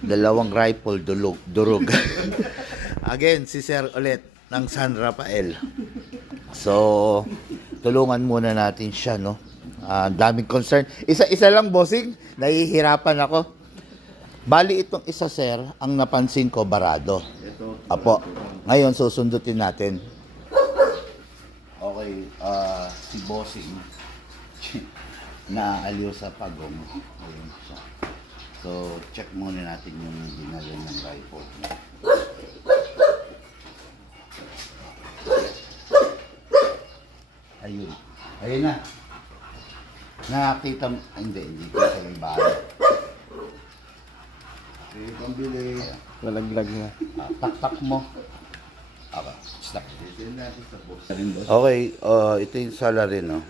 Dalawang rifle, durog. Again, si Sir ulit ng San Rafael. So, tulungan muna natin siya, no? Daming concern. Isa-isa lang, bossing. Nahihirapan ako. Bali itong isa, sir, ang napansin ko, barado. Apo. Ngayon, susundutin natin. Okay, si bossing. Naaaliw sa pagong. Ayun siya. So, check muna natin yung dinala ng rifle. Ayun. Ayun na. Nakakita mo. Hindi ko sa yung bala. Okay, pambili. Lalaglag na. Tak mo. Okay, stop. Okay, ito yung sala rin, no?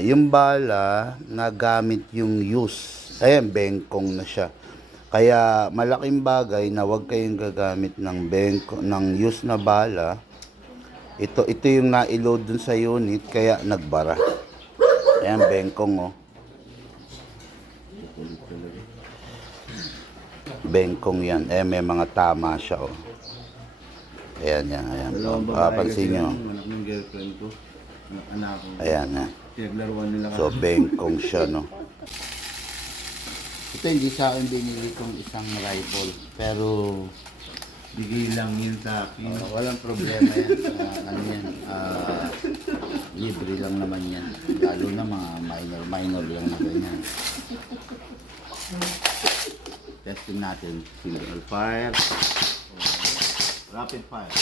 Yung bala, nagamit yung use. Ayan, bengkong na siya. Kaya malaking bagay na huwag kayong gagamit ng use na bala. Ito yung na-load dun sa unit, kaya nagbara. Ayan, bengkong, oh. Bengkong yan. May mga tama siya, oh. Ayan. Pansin nyo. Anak ng girlfriend ko. Anak ko. Ayan, ha. Pinaglaruan nila. So, bengkong siya, no. Ito, hindi sa akin binili kong isang rifle. Pero, Bigay lang yun sa akin. walang problema yan. Ano yan? Libre lang naman yan. Lalo na mga minor lang na ganyan. Testing natin. Single fire. Rapid fire.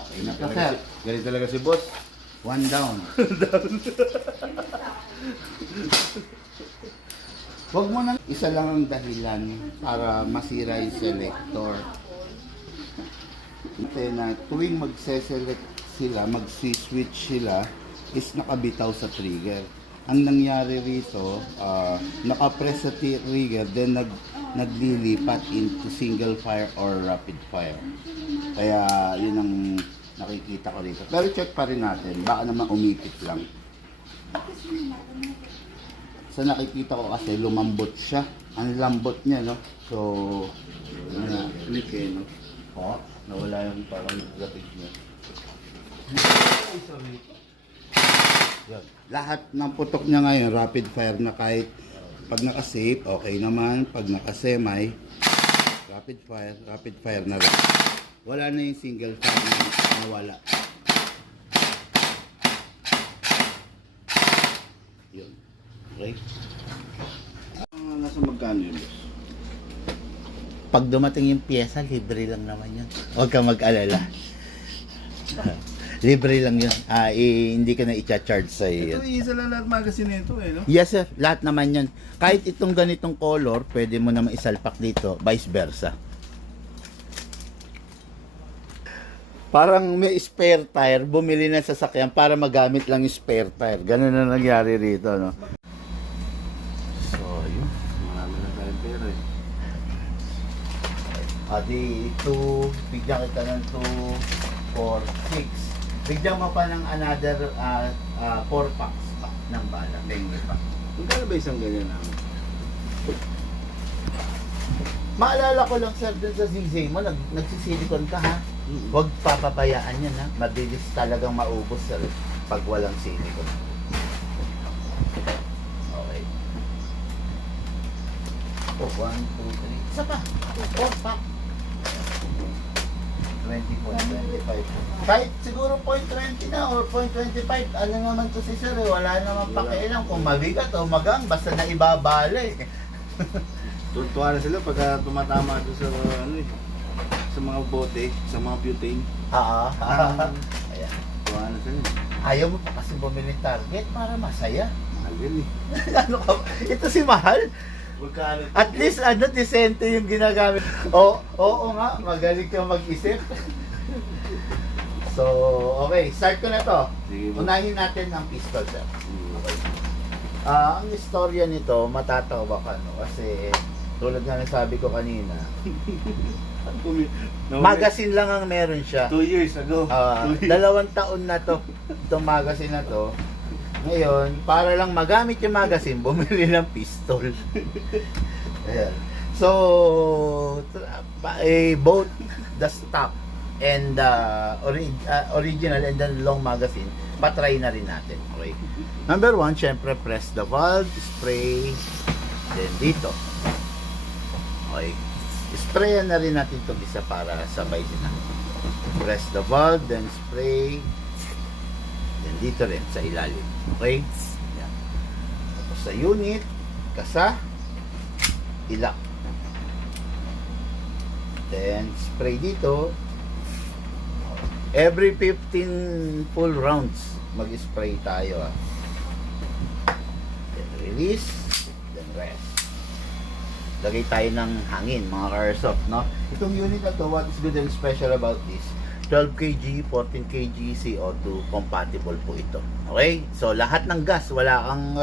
Okay na ka, sir. Galing talaga si boss. One down. Huwag mo nang isa lang ang dahilan para masira yung selector. Ito na tuwing magse-select sila, magsi-switch sila, is nakabitaw sa trigger. Ang nangyari rito, nakapress sa trigger, then naglilipat into single fire or rapid fire. Kaya yun ang nakikita ko rito. Pero check pa rin natin, baka naman umipit lang. Sa nakikita ko kasi lumambot siya. Ang lambot niya, no? So, Click eh, no? nawala yung parang lapit niya. Yan. Lahat ng putok niya ngayon, rapid fire na, kahit pag naka-safe, okay naman. Pag naka-semi, rapid fire na rin. Wala na yung single fire na nawala. Yun. Okay? Nasa magkano yun, boss? Pag dumating yung pyesa, libre lang naman yun. Huwag kang mag-alala. Libre lang yun. Hindi ka na i-charge sa iyo. Ito, isa lang lahat magazine nito eh, no? Yes, sir. Lahat naman yun. Kahit itong ganitong color, pwede mo naman isalpak dito. Vice versa. Parang may spare tire. Bumili na sasakyan para magamit lang yung spare tire. Ganun na nangyari rito, no? So, yun. Marami na tayong pera eh. Di 2, bigyan kita ng 2, 4, 6. Bigyan mo pa ng another 4 packs pa ng bala. Pengi pa. Magkano ba isang ganyan namin? Maalala ko lang, sir, dun sa ZZ mo, nagsisilikon ka, ha? Huwag papabayaan yan, ha? Mabilis talagang maubos, sir, pag walang silikon. Okay. 1, 2, 3. Isa pa. 4 pack. 20.25. Kahit siguro 0.20 na or 0.25, ano naman to si sir, eh, wala naman pakialam kung mabigat o magang, basta na ibabala eh. Tuwa na sila pagka tumatama doon sa ano eh, sa mga bote, sa mga butane. Ayan. Tuwa na sila. Ayaw mo pa kasi bumili target para masaya. Mahal yun eh. Ano ka? Ito si Mahal. Magkano? At least decente yung ginagamit. Oo nga, magaling kang mag-isip. So, okay, start ko na to. Sige ba? Unahin natin ang pistol, sir. Okay. Ang istorya nito, matatawa ka, no? Kasi, tulad nga ng sabi ko kanina, magazine lang ang meron siya. 2 years ago. 2 years. 2 taon na to, itong magazine na to. Ngayon, para lang magamit yung magazine, bumili ng pistol. Ayan. So, both the stock and the original and the long magazine, patry na rin natin. Okay. Number 1, syempre, press the valve, spray, then dito. Okay. Sprayan na rin natin itong isa para sabay din natin. Press the valve, then spray, then dito rin sa ilalim. Okay? Yan. Tapos sa unit, kasa, ilak. Then, spray dito. Every 15 full rounds, mag-spray tayo. Then, release. Then, rest. Lagay tayo ng hangin, mga Carsoft, no? Itong unit na to, what is good and special about this? 12 kg, 14 kg CO2 compatible po ito. Okay? So, lahat ng gas, wala kang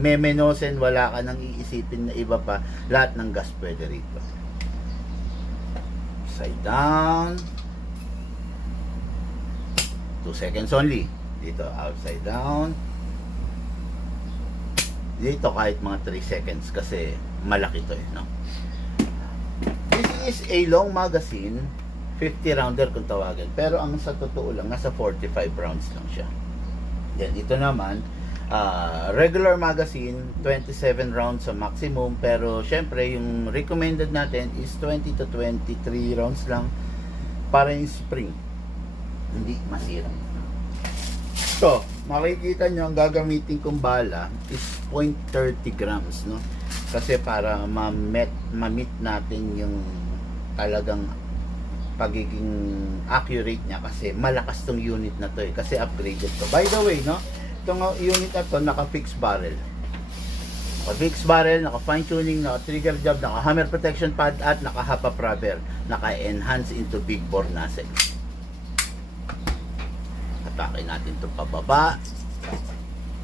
memenosen, wala ka nang iisipin na iba pa, lahat ng gas pwede rito. Upside down. 2 seconds only. Dito, upside down. Dito kahit mga 3 seconds kasi malaki to no? This is a long magazine, 50 rounder kung tawagin. Pero ang sa totoo lang, nasa 45 rounds lang siya. Then ito naman, regular magazine, 27 rounds sa maximum, pero syempre yung recommended natin is 20 to 23 rounds lang para yung spring hindi masira. So, makikita nyo ang gagamitin kong bala is 0.30 grams, no? Kasi para ma-meet natin yung talagang pagiging accurate niya kasi malakas tong unit na to kasi upgraded to. By the way, no? Itong unit na to, naka-fixed barrel. Naka-fixed barrel, naka-fine tuning, naka-trigger job, naka-hammer protection pad, at naka-hapa rubber. Naka-enhance into big bore nozzle. Atake natin ito pababa.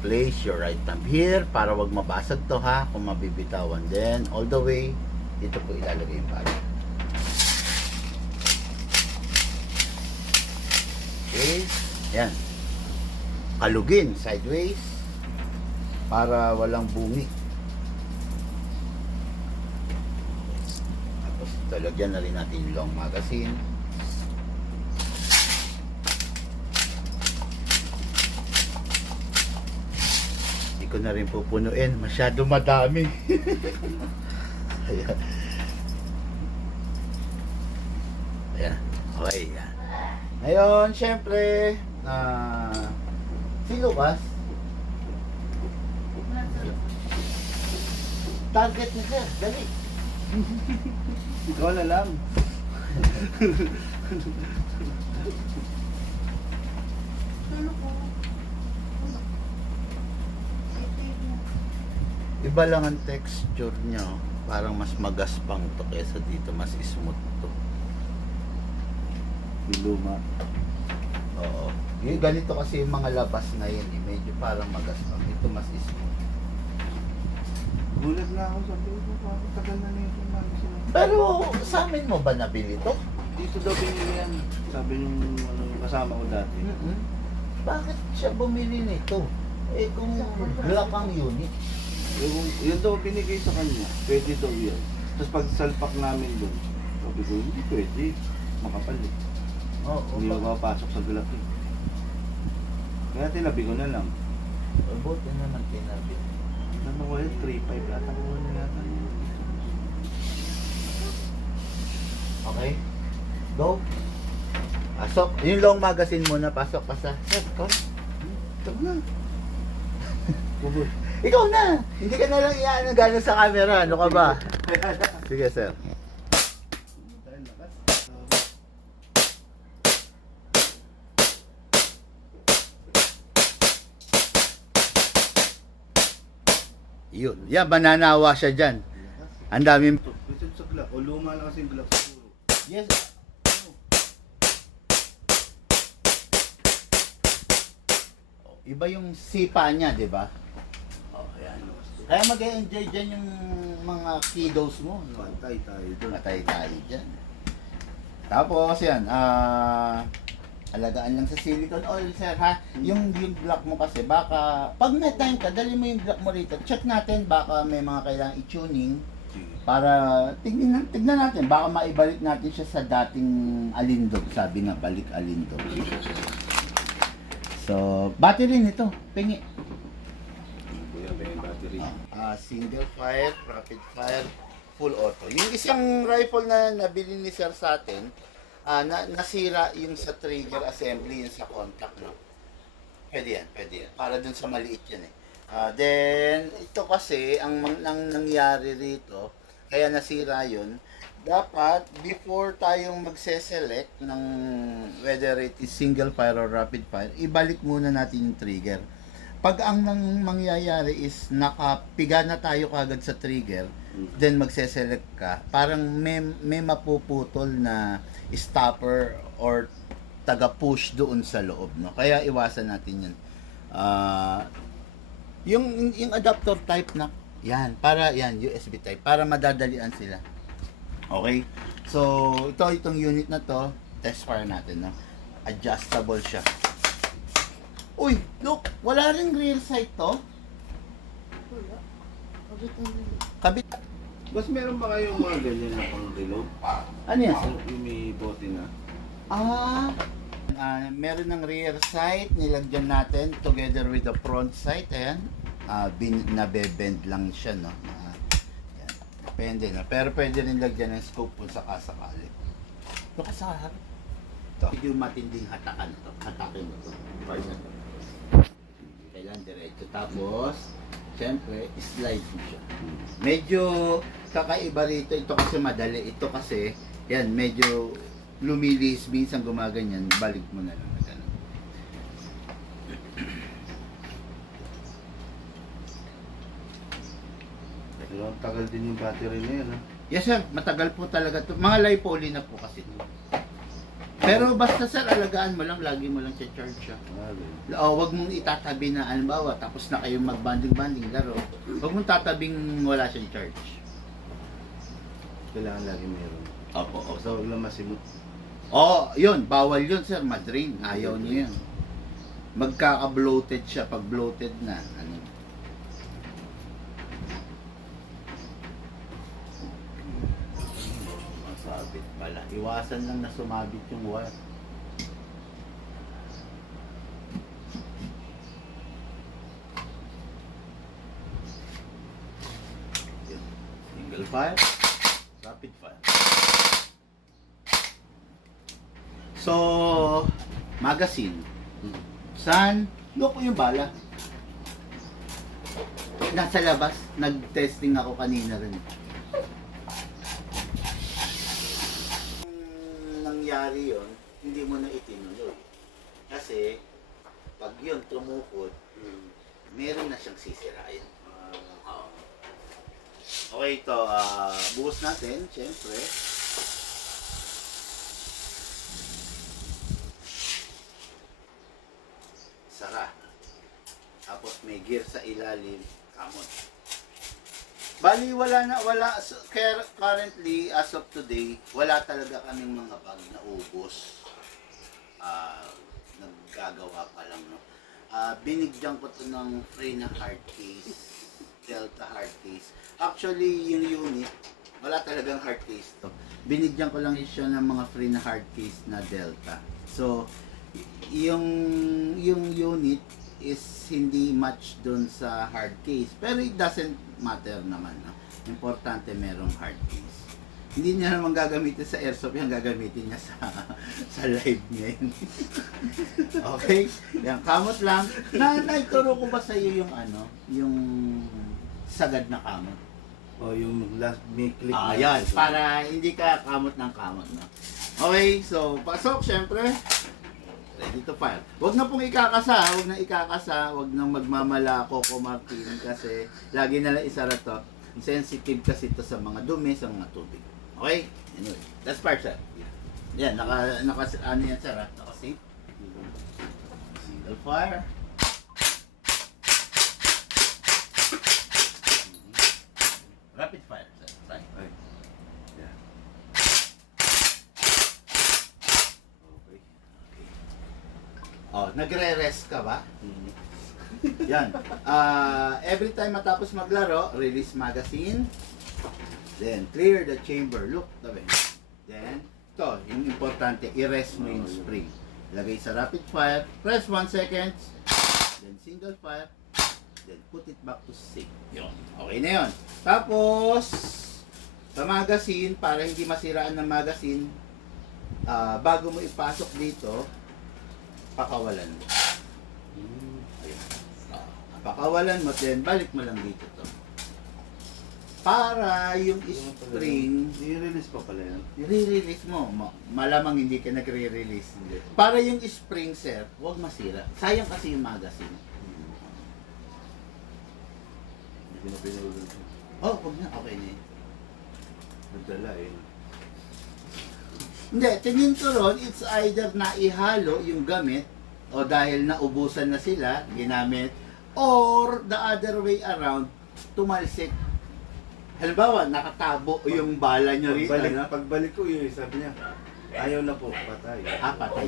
Place your right thumb here para wag mabasag to ha, kung mabibitawan. Then, all the way, dito po ilalagay yung barrel. Okay, yan. Kalugin sideways para walang bungi. Tapos talagyan na rin natin yung long magazine. Hindi ko na rin pupunuin, masyado madami. Ayan. Ayan. Okay, yan. Ngayon, syempre, si Lucas, target ni sir, dali. Ikaw na lang. Iba lang ang texture niya, parang mas magaspang to kesa dito, mas smooth to. Yung luma. Oo. Yung ganito kasi yung mga labas ngayon, medyo parang magaspang. Ito mas smooth. Gulat na ako, sabi ko, parang tagal na nito magazine. Pero sa amin mo ba nabili to? Dito daw binili yan. Sabi nung kasama ko dati. Bakit siya bumili nito? Eh kung black ang unit. Yun daw binigay sa kanya. Pwede daw yan. Tapos pag salpak namin doon, sabi ko, hindi pwede. Makapalit. Oo. Hindi mapapasok sa gulak eh. Kaya tinabi ko na lang. Buti naman tinabi. Ano ko yun? 3.5 ata ko na yata. Okay? Go. Pasok. Yung long magazine muna, pasok ka sa... Sir, ikaw. Ito na. Kubot. Ikaw na! Hindi ka na lang iaan gano'n sa camera. Ano ka ba? Sige, sir. Yun. Yan, mananawa siya dyan. Ang daming... Ito sa gulak. O luma na kasi yung gulak siguro. Yes. Iba yung sipa niya, di ba? Oh, yan. Kaya mag-enjoy dyan yung mga kiddos mo. No? Pantay tayo doon. Matay tayo dyan. Tapos yan, Alagaan lang sa silicone oil, sir, ha? Yung block mo kasi, baka, pag may time ka, dali mo yung block mo rito. Check natin, baka may mga kailangan i-tuning para tignan natin. Baka maibalik natin siya sa dating alindog. Sabi nga, balik alindog. So, battery nito, pingi. Kuya, may battery. Single fire, rapid fire, full auto. Yung isang rifle na nabili ni sir sa atin, nasira yung sa trigger assembly, yung sa contact, no? Pwede yan. Para dun sa maliit yan eh. Then, ito kasi, ang nangyari rito, kaya nasira yun, dapat, before tayong magse-select ng whether it is single fire or rapid fire, ibalik muna natin yung trigger. Pag ang mangyayari is nakapiga na tayo kagad sa trigger, then magse-select ka, parang may mapuputol na stopper or taga-push doon sa loob, no? Kaya iwasan natin 'yan. Yung adapter type na yan, para yan USB type para madadalian sila. Okay? So, itong unit na to, test fire natin, no? Adjustable siya. Uy, look, wala ring rear sight to. Wala. Kabitan nila. Kabit. Boss, meron ba kayong mga ganyan na pang reload? Ano yan, sir? Yung may bote na? Meron ng rear sight, nilagyan natin together with the front sight. Ayan. Nabe-bend lang siya, no? Ayan. Depende, no? Pero pwede rin lagyan ng scope kung sakasakali. Ito ka sa harap. Ito. Medyo matinding hatakan to. Hatakin mo to. Kailangan diretso. Tapos, siyempre, slide mo siya. Medyo kakaiba rito. Ito kasi madali. Ito kasi, yan, medyo lumilis. Minsan gumaganyan. Balik mo na lang. Ganun. Pero ang tagal din yung battery na yan, ha? Yes sir, matagal po talaga to. Mga lipoly na po kasi to. Pero basta sir, alagaan mo lang, lagi mo lang charge siya. Wag mong itatabi na, alimbawa, tapos na kayong magbanding-banding laro. Wag mong tatabing wala siyang charge. Kailangan lagi meron. Opo. So, wag lang masimot. Yun, bawal yun sir, madrain. Ayaw niya yun. Magkaka-bloated siya, pag bloated na, ano. Masabit pala. Iwasan lang na sumabit yung wire. Yun. Single fire, rapid fire. So, magazine. Saan? Look ko yung bala. Nasa labas. Nag-testing ako kanina rin. Nangyari yon, hindi mo na itinuloy. Kasi, pag yun tumukod, meron na siyang sisirain. Okay, ito. Buhos natin, syempre. Sara. Tapos may gear sa ilalim, kamot. Bali currently as of today, wala talaga kaming mga bag na ubos. Naggagawa pa lang, no. Binigyan ko to ng free na hard case, Delta hard case. Actually, yung unit, wala talagang hard case to. Binigyan ko lang siya ng mga free na hard case na Delta. So, yung unit is hindi match doon sa hard case, pero it doesn't matter naman, no? Importante merong hard case. Hindi niya naman gagamitin sa airsoft, yung gagamitin niya sa live niya yun. Okay? Yan, kamot lang. Naituro ko ba sa iyo yung yung sagad na kamot? Yung last may click na. Yan, para hindi ka kamot ng kamot, no? Okay, so pasok, syempre. Ready to fire. Huwag na pong ikakasa, huwag nang magmamalako ko Martin kasi lagi na lang isara to. Sensitive kasi ito sa mga dumi, sa mga tubig. Okay? Anyway, let's fire, sir. Yan, ano yan, sir, ha? Naka-safe. Single fire. Rapid fire, sir. Right? Ay. Yeah. Okay. Oh, nagre-rest ka ba? Hmm. Yan. Every time matapos maglaro, release magazine. Then, clear the chamber. Look, tabi. Then, ito, yung importante, i-rest mo yung spring. Lagay sa rapid fire, press 1 second, then single fire, then put it back to safe. Yun. Okay na yun. Tapos, sa magazine, para hindi masiraan ng magazine, bago mo ipasok dito, pakawalan mo. Ayun. Pakawalan mo, then balik mo lang dito to. Para yung spring, I-release pa pala yan. i-release mo. Malamang hindi ka nagre-release. Para yung spring, sir, huwag masira. Sayang kasi yung magazine. Hindi ko na pinulog. Oh, huwag na. Okay na yun. Nagdala eh. Hindi, tingin ko ron, it's either naihalo yung gamit o dahil naubusan na sila, ginamit, or the other way around, tumalsik. Halimbawa, nakatabo yung bala nyo rin. Pagbalik ko yun, sabi niya, ayaw na po, patay. Patay.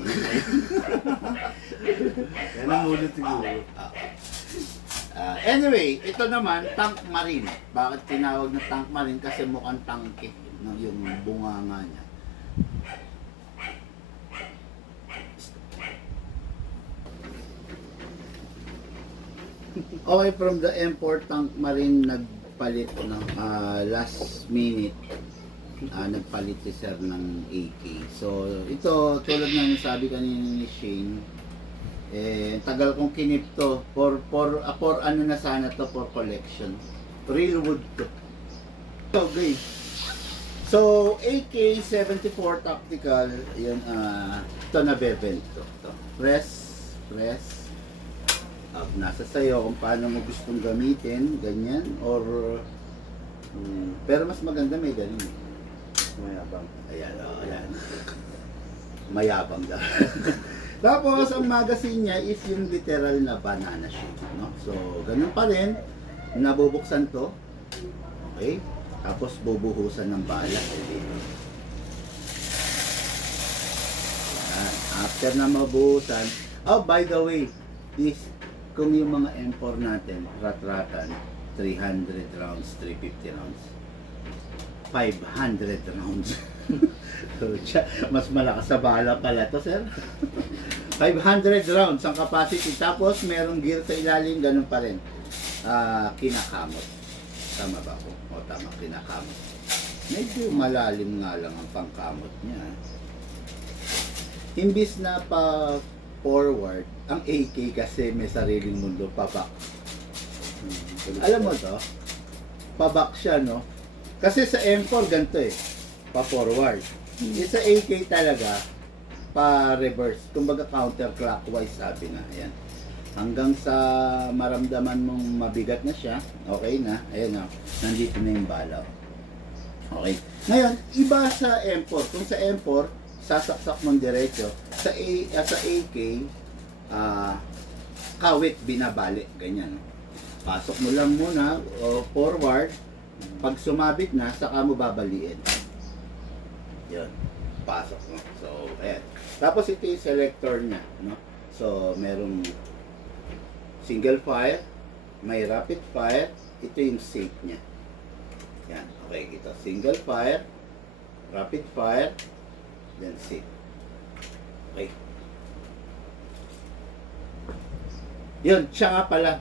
Kaya namulit siguro. Anyway, ito naman, tank marine. Bakit tinawag na tank marine? Kasi mukhang tangke no, yung bunganga niya. Okay, from the M4 tank marine, nagpalit ng last minute. Nagpalit si sir ng AK. So, ito, tulad ng sabi kanina ni Shane, tagal kong kinip to for ano na sana to, for collection. Real wood to. Okay. So, AK-74 tactical, yun, ito na bebent to. Press. Nasa sayo kung paano mo gustong gamitin, ganyan, or pero mas maganda may ganun. Mayabang. Ayan, ayan. Mayabang daw. Tapos, ang magazine niya is yung literal na banana shape, no? So, ganun pa rin. Nabubuksan to. Okay? Tapos, bubuhusan ng bala. Ayan. After na mabuhusan, oh, by the way, is, kung yung mga M4 natin, rat-ratan, 300 rounds, 350 rounds, 500 rounds. So, mas malakas sa bala pala to, sir. 500 rounds ang capacity. Tapos, merong gear sa ilalim, ganun pa rin. Kinakamot. Tama ba ako? O, tama, kinakamot. Medyo malalim nga lang ang pangkamot niya. Imbis na pa forward, ang AK kasi may sariling mundo, pa-back. Alam mo to? Pa-back siya, no? Kasi sa M4, ganito eh. Pa-forward. Sa AK talaga, pa-reverse. Kumbaga counterclockwise, sabi na. Ayan. Hanggang sa maramdaman mong mabigat na siya, okay na. Ayan na. Nandito na yung bala. Okay. Ngayon, iba sa M4. Kung sa M4, sasaksak mong diretso. Sa AK, kawit, binabali. Ganyan. Pasok mo lang muna, o forward. Pag sumabit na, saka mo babaliin. Yun. Pasok mo. So, ayan. Tapos ito yung selector niya. No? So, merong single fire, may rapid fire. Ito yung safe niya. Yan. Okay, ito. Single fire, rapid fire, then safe. Okay. Yun, siya nga pala.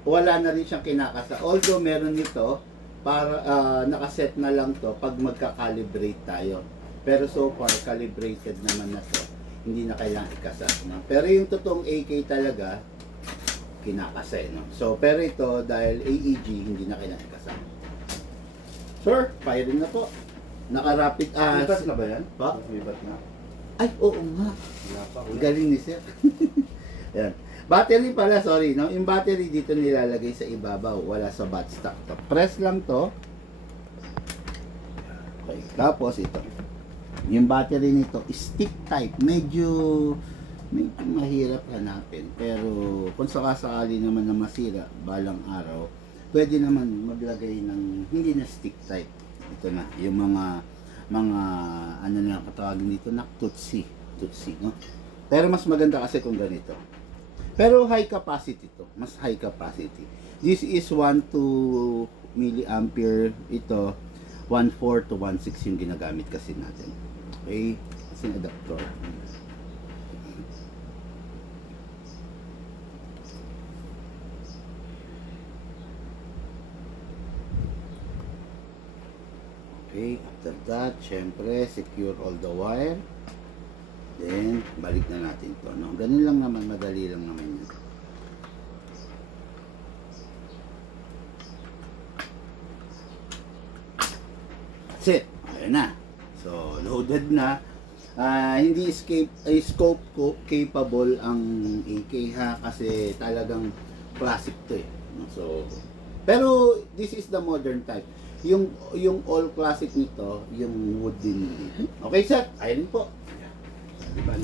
Wala na rin siyang kinakasa. Although meron nito, para nakaset na lang to pag magka-calibrate tayo. Pero so far, calibrated naman na to. Hindi na kailangan ikasa. No? Pero yung totoong AK talaga, kinakasa. No? So, pero ito, dahil AEG, hindi na kailangan ikasa. Sir, firing na po. Naka-rapid. Libat na ba yan? Pa? Libat na. Ay, oo nga. Wala pa. Galing ni sir. Yan. Battery pala, sorry, no? Yung battery dito nilalagay sa ibabaw, wala sa buttstock to. Press lang to. Okay, tapos ito. Yung battery nito, stick type. Medyo mahirap hanapin. Pero kung sakasakali naman na masira, balang araw, pwede naman maglagay ng hindi na stick type. Ito na, yung mga ano na katawagin dito na tutsi, no? Pero mas maganda kasi kung ganito. Pero high capacity to. Mas high capacity. This is 1 to milliampere. Ito, 1.4 to 1.6 yung ginagamit kasi natin. Okay? Kasi adapter. Okay, after that, syempre, secure all the wire. Then, balik na natin to. No? Ganun lang naman, madali lang naman yun. That's it. Ayun na. So, loaded na. Hindi scope ko capable ang AK ha kasi talagang classic to eh. No? So, pero this is the modern type. Yung all classic nito, yung wood din. Okay, sir? Ayun po. Diba?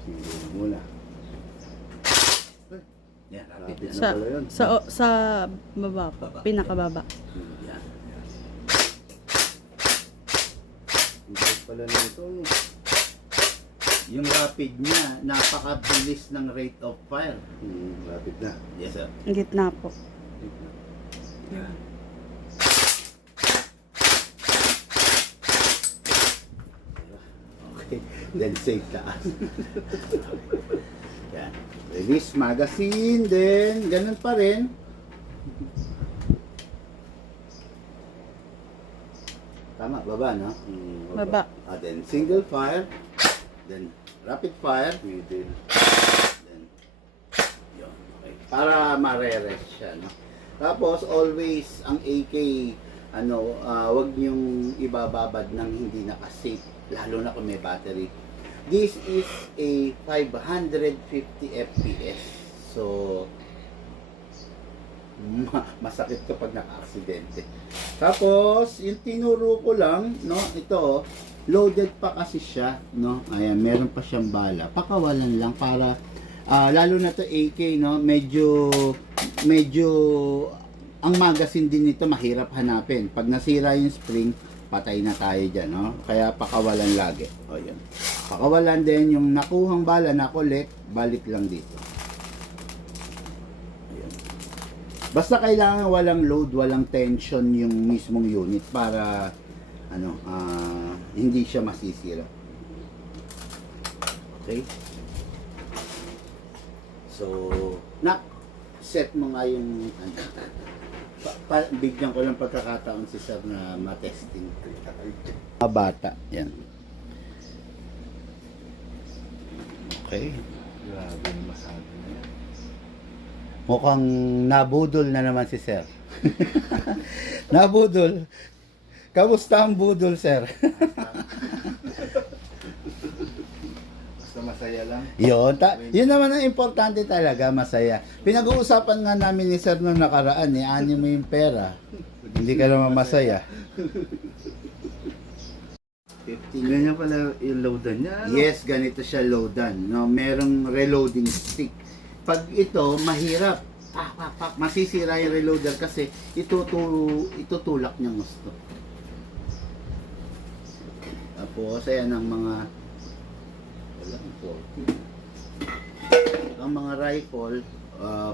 Sige muna. Yan, rapid na Sa, pala yun. sa baba po. Pinakababa. Yan. Hindi pala nito. Yung rapid niya, napakabilis ng rate of fire. Rapid na. Yes, sir. Ang gitna po. Okay. Then save taas. Yan. Release magazine. Then, ganun pa rin. Tama, baba, no? Baba. Then single fire. Then rapid fire. Middle. Then, yun. Okay. Para mare-rest siya, no? Tapos, always, ang AK, wag niyong ibababad ng hindi nakasafe, lalo na kung may battery. This is a 550 FPS. So, masakit kapag naka-aksidente. Tapos, yung tinuro ko lang, no, ito, loaded pa kasi siya, no? Ayan, meron pa siyang bala. Pakawalan lang para lalo na to AK, no, medyo ang magazine din nito mahirap hanapin. Pag nasira yung spring, patay na tayo dyan, no? Kaya pakawalan lagi. O, yun. Pakawalan din yung nakuhang bala na collect, balik lang dito. Ayan. Basta kailangan walang load, walang tension yung mismong unit para hindi siya masisira. Okay? So, set mo nga yung bigyan ko lang pagkakataon si sir na matesting. Mga bata, yan. Okay. Grabe yung masabi niya. Mukhang nabudol na naman si sir. Nabudol. Kamusta ang budol, sir? Basta masaya lang. Yun naman ang importante talaga, masaya. Pinag-uusapan nga namin ni sir nung nakaraan, ani mo yung pera. Hindi ka naman masaya. 15. Ganyan pala yung loadan niya. Ano? Yes, ganito siya loadan. No, merong reloading stick. Pag ito, mahirap. Masisira yung reloader kasi itutulak niya gusto. Tapos, ayan ang mga ang mga rifle,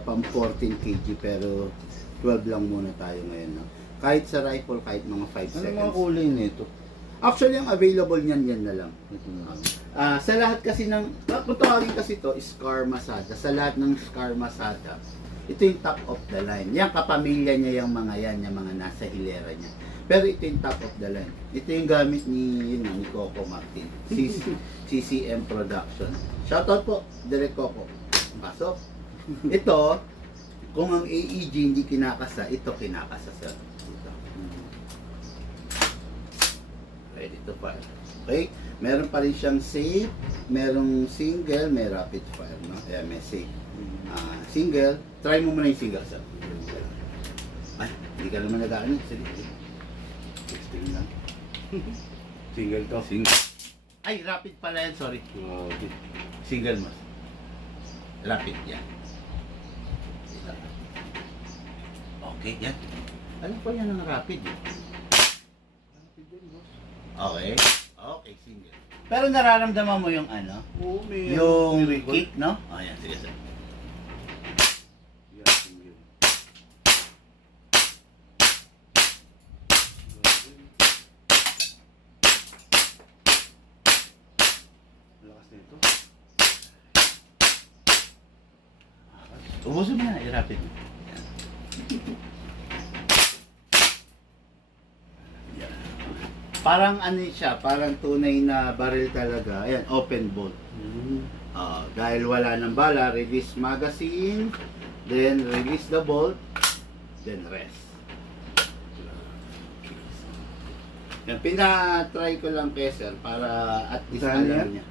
pang 14 kg pero 12 lang muna tayo ngayon. No? Kahit sa rifle, kahit mga 5 Ano seconds. mga kulay nito? Actually, ang available niyan yan na lang. Ito na. Sa lahat kasi ng, kung tawagin kasi ito, Scar Masada. Sa lahat ng Scar Masada, ito yung top of the line. Yan, kapamilya niya yung mga yan, yung mga nasa hilera niya. Pero ito yung top of the line. Ito yung gamit ni Coco Martin. CCM Production. Shoutout po, Direk Coco. Pasok. Ito, kung ang AEG hindi kinakasa, ito kinakasa sir. Ito. Ready to fire. Okay? Meron pa rin siyang safe, merong single, may rapid fire, no? Ayan, may safe. Single, try mo muna yung single, sir. Ay, hindi ka naman nag-ano. Sige. 16 lang. Single to. Single. Ay, rapid pala yan, sorry. Grabe. Single mo. Rapid, yan. Okay, yan. Alam ko yan ang rapid, eh. Rapid din, boss. Okay. Okay, Single. Pero nararamdaman mo yung ano? Oo, may Yung may record. kick, no? Oh, yan. Sige, sir. Yeah, single. Lakas na ito. Ubusin mo na, i-rapid mo. Yan. Parang ano siya, parang tunay na barrel talaga. Ayan, open bolt. Dahil wala ng bala, release magazine, then release the bolt, then rest. Yan, pina-try ko lang kay sir para at least Saan alam yan? niya.